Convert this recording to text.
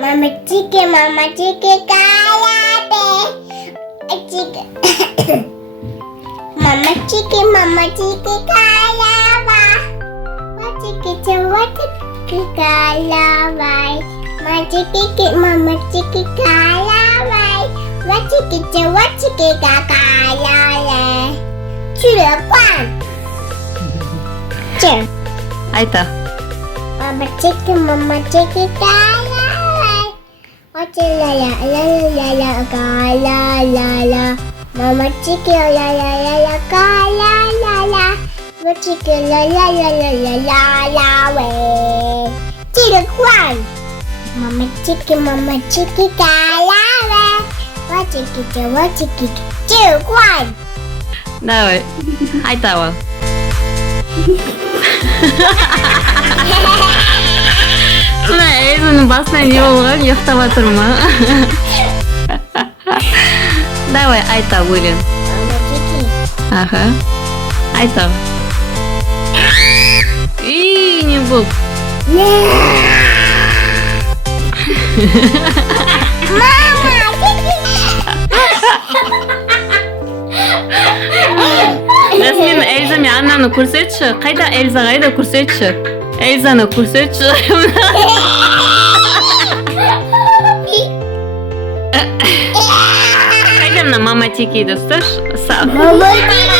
Мама чики, калабе. Чики. Мама чики, калаба. Чики, калабай. Мама чики, калабай. Чики, калале. Чурапан. Чур. Айта. Мама чики, калалай. Ла-ла-ла, ла-ла-ла, ка-ла-ла-ла. Мама чики, ла-ла-ла, ка-ла-ла-ла. Чики, ла-ла-ла-ла-ла-ла-ла. Чирикван. Мама чики, калала. Чики, чирикван. Давай. Айта ол. Мына Эльзаның басына не болған, ұйықтап жатыр ма? Давай, айта өлең. Мама чики. Аха. Айта. И, не бұл. Жасмин, Эльза мен Аннаны көрсетші. Қайда Эльза, қайда көрсетші. Эльзаны көрсетші. Қайда мына мама текейді ұсташ. Мама тики.